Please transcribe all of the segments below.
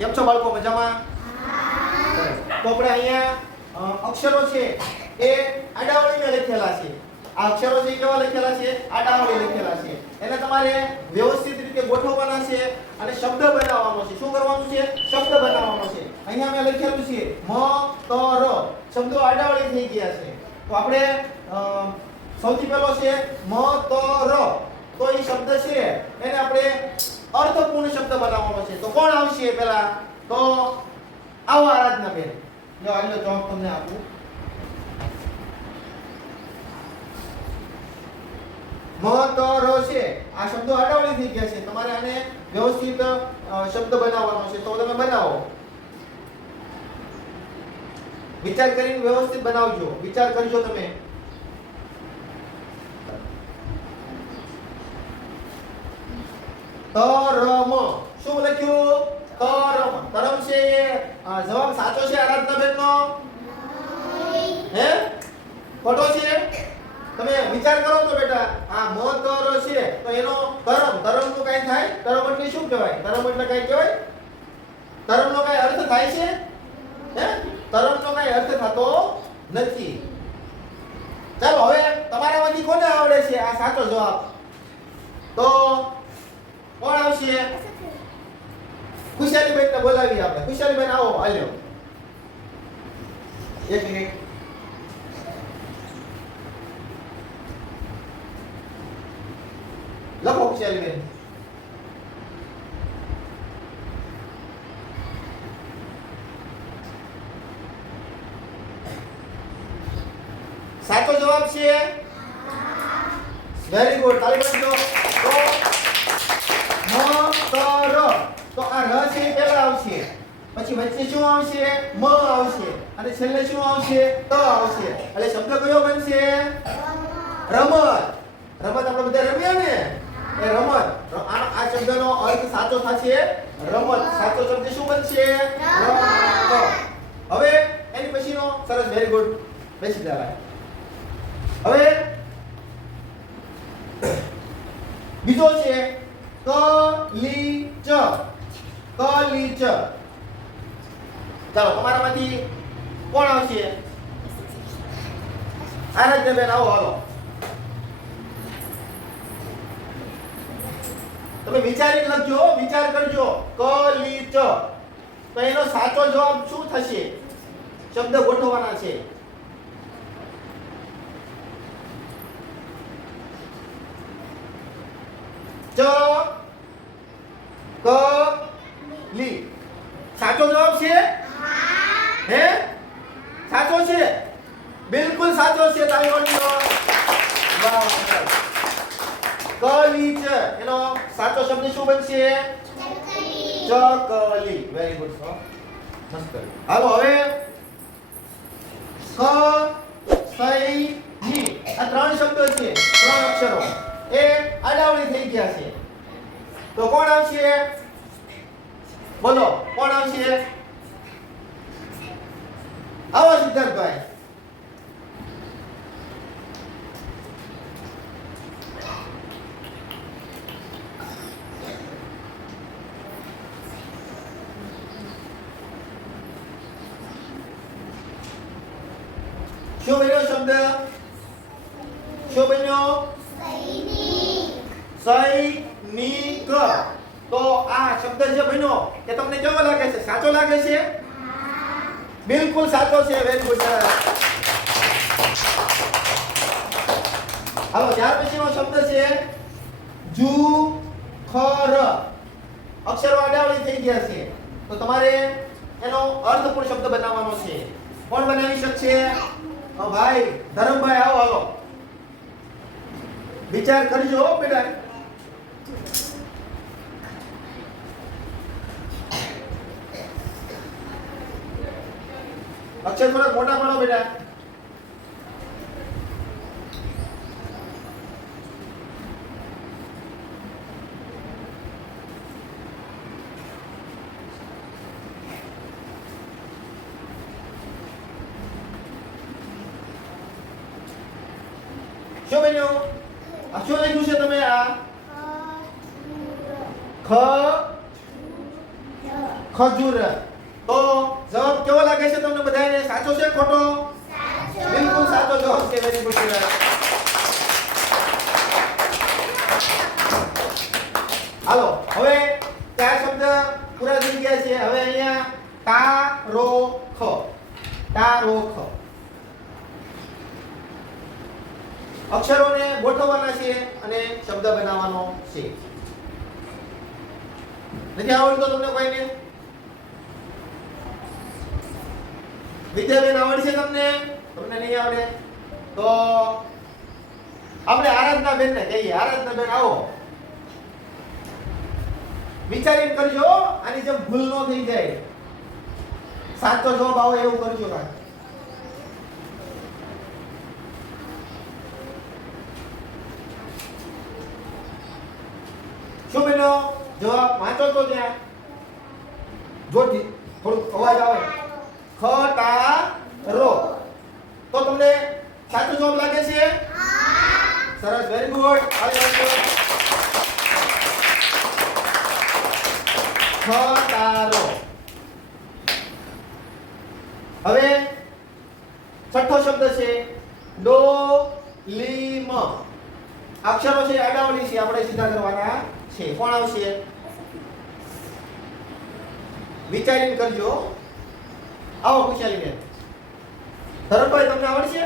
કેમ છો બાળકો, મજામાં? તો આપણે અહીંયા અક્ષરો છે એ આડાવળીને લખેલા છે. આ અક્ષરો છે કેવા લખેલા છે? આડાવળી લખેલા છે. એને તમારે વ્યવસ્થિત રીતે ગોઠવવાના છે અને શબ્દ બનાવવાનો છે. શું કરવાનું છે? શબ્દ બનાવવાનો છે. અહીંયા મેં લખેલું છે મ ત ર. શબ્દો આડાવળી થઈ ગયા છે. તો આપણે સૌથી પહેલો છે મ ત ર. તો એ શબ્દ છે એને આપણે અર્થપૂર્ણ શબ્દ બનાવવાનો છે. તો કોણ આવશે પહેલા? તો આવો આરાધના બેન. જો આલો ચોક તમને આપું. મ ત ર છે. આ શબ્દો આડાવળી થઈ ગયા છે. તમારે આને વ્યવસ્થિત શબ્દ બનાવવાનો છે. તો તમે બનાવો. વિચાર કરીને વ્યવસ્થિત બનાવજો. વિચાર કરજો તમે. તરમ. શું લખ્યું? તરમ. તરમ છે એ જવાબ સાચો છે આરાધનાબેન નો? હે? ખોટો છે? તમે વિચાર કરો તો બેટા. આ મ ત ર છે તો એનો તરમ. તરમ નું કઈ થાય? તરમ એટલે શું કહેવાય? તરમ એટલે કઈ કહેવાય? તરમ નો કઈ અર્થ થાય છે? હે? તરમ નો કઈ અર્થ થતો નથી. ચાલો હવે તમારામાંથી કોને આવડે છે આ સાચો જવાબ? તો કોણ આવશે? ખુશાલીબેન ને બોલાવી આપણે. ખુશાલીબેન આવો. હાલ્યો એક મિનિટ. લખો ખુશાલીબેન. સાચો જવાબ છે? Very good. તાળી પાડજો. તો મ ત ર. તો આ ર છે એ પહેલા આવશે. પછી વચ્ચે શું આવશે? મ આવશે. અને છેલ્લે શું આવશે? ત આવશે. એટલે શબ્દ કયો બનશે? રમત. રમત આપણે બધા રમ્યા ને? એ રમત. આ શબ્દનો અર્થ સાચો થશે રમત. સાચો શબ્દ શું બનશે? રમત. હવે એની પછીનો સરસ. Very good. બેસી જવાય. હવે બીજો છે કલીચ. કલીચ. ચાલો તમારામાંથી કોણ આવશે? આરાધ્યાબેન આવો. હાલો તમે વિચારી લખજો. વિચાર કરજો. કલીચ. તો એનો સાચો જવાબ શું થશે? શબ્દ ગોઠવવાના છે. ચ ક લી. સાચો જવાબ છે? હે? સાચો છે? બિલકુલ સાચો છે. તાળી પાડો. વાહ. કલીચ. એનો સાચો શબ્દ શું બનશે? ચકલી. Very good. મસ્ત. હાલો હવે સ સઈ ની. આ ત્રણ શબ્દો છે. ત્રણ અક્ષરો એ આડાવળી થઈ ગયા છે. તો કોણ આવશે? બોલો કોણ આવશે? આવો સિદ્ધાર્થભાઈ. શું બન્યો શબ્દ? શું બન્યો? સૈનિક. તો આ શબ્દ જે બન્યો એ તમને કેવો લાગે છે? સાચો લાગે છે? બિલકુલ સાચો છે. Very good. હાલો ત્યાર પછીનો શબ્દ છે જુખર. અક્ષરો આડાવળી થઈ ગયા છે. તો તમારે એનો અર્થપૂર્ણ શબ્દ બનાવવાનો છે. કોણ બનાવી શકશે? ભાઈ ધરમભાઈ આવો. હાલો વિચાર કરજો બેટા. અક્ષર થોડા મોટા પાડો બેટા. શું બન્યું? આ શું લખ્યું છે તમે? આ ખ ખ ખજૂર. તો જવાબ કેવો લાગે છે તમને બધાને? સાચો છે ખોટો? બિલકુલ સાચો જવાબ છે. Very good. હાલો હવે ચાર શબ્દ પૂરા થઈ ગયા છે. હવે અહીંયા તારોખ. તારોખ અક્ષરોને ગોઠવવાના છે અને શબ્દ બનાવવાનો છે. નથી આવડતો તમને કોઈને? વિદ્યાબેન આવડશે તમને? તમને નહીં આવડે તો આપણે આરાધનાબેન ને કહીએ. આરાધનાબેન આવો, વિચારીને કરજો, આની જેમ ભૂલ ન થઈ જાય. સાચો જવાબ આવો એવું કરજો. શું બેનો જવાબ વાંચો તો ત્યાં જોરથી, થોડું અવાજ આવે. ખટારો. તો તમને સાચો જવાબ લાગે છે? સરસ, વેરી ગુડ. ખટારો. હવે છઠ્ઠો શબ્દ છે ડોલીમ. અક્ષરો છે આડાવડી છે, આપણે સીધા કરવાના છે. કોણ આવશે? વિચારીને કરજો. આવો ખુશાલીબેન. ધરમભાઈ તમને આવડશે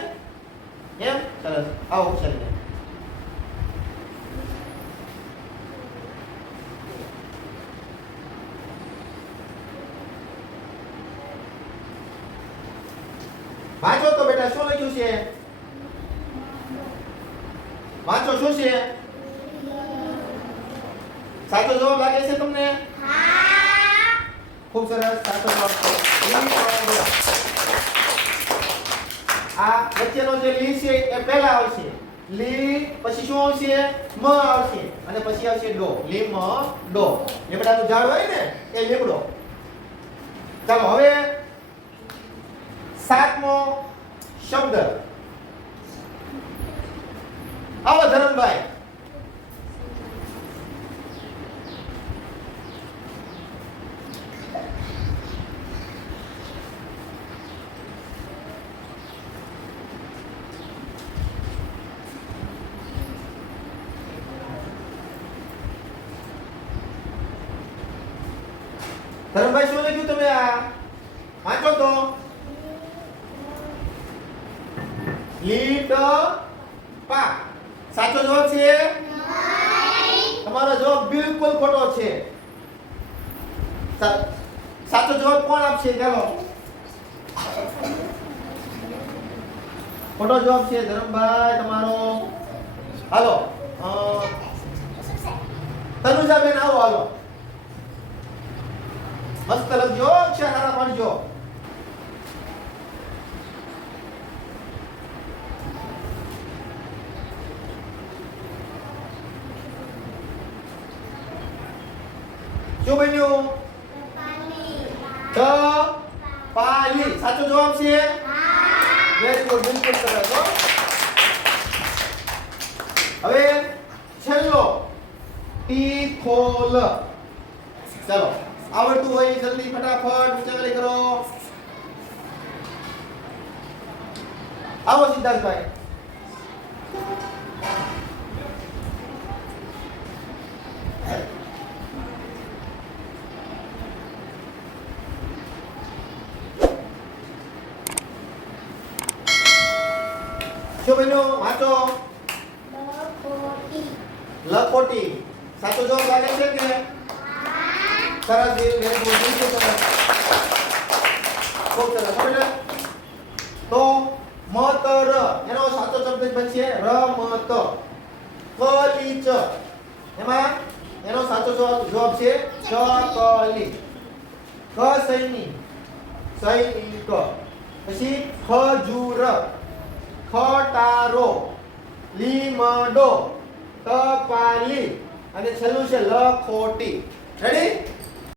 એમ? સરસ, આવો ખુશાલીબેન. વાંચો તો બેટા, શું લખ્યું છે? વાંચો, શું છે? સાચો જવાબ લાગે છે તમને? ખૂબ સરસ, સાચો જવાબ છે. આ વચ્ચેનો જે લી છે એ પહેલા આવશે. લી પછી શું આવશે? મ આવશે અને પછી આવશે ડો. લીમ ડો. લીમડાનું ઝાડ હોય ને એ લીમડો. ચાલો હવે સાતમો શબ્દ. આવો ધરમભાઈ. ધરમભાઈ શું લખ્યું તમે? આ વાંચો તો. લીટ પા. સાચો જવાબ છે? તમારો જવાબ બિલકુલ ખોટો છે. સાચો જવાબ કોણ આપશે? ચાલો, ખોટો જવાબ છે ધરમભાઈ તમારો. હાલો તનુજાબેન આવો. હાલો મસ્ત લખજો, અક્ષર સારા પાડજો. શું બન્યું? પાલી. સાચો જવાબ છે? વેરી ગુડ, બિલકુલ સરસ. હવે છેલ્લો ટીખોલ. ચાલો, આવડતું હોય જલ્દી ફટાફટ ઉચાગરી કરો. આવો સિદ્ધાર્થભાઈ. શું બન્યું? વાંચો. લખોટી. સાચો જવાબ લાગે છે કે? સરસ, વેરી ગુડ. ખૂબ સરસ. તો મતર એનો સાચો શબ્દ બનશે રમત. કલીચ એમાં એનો સાચો જવાબ છે ચકલી. કસૈની સૈનિક. પછી ખજૂર. ખટારો. લીમડો. ટપાલી અને છેલ્લું છે લખોટી. રેડી?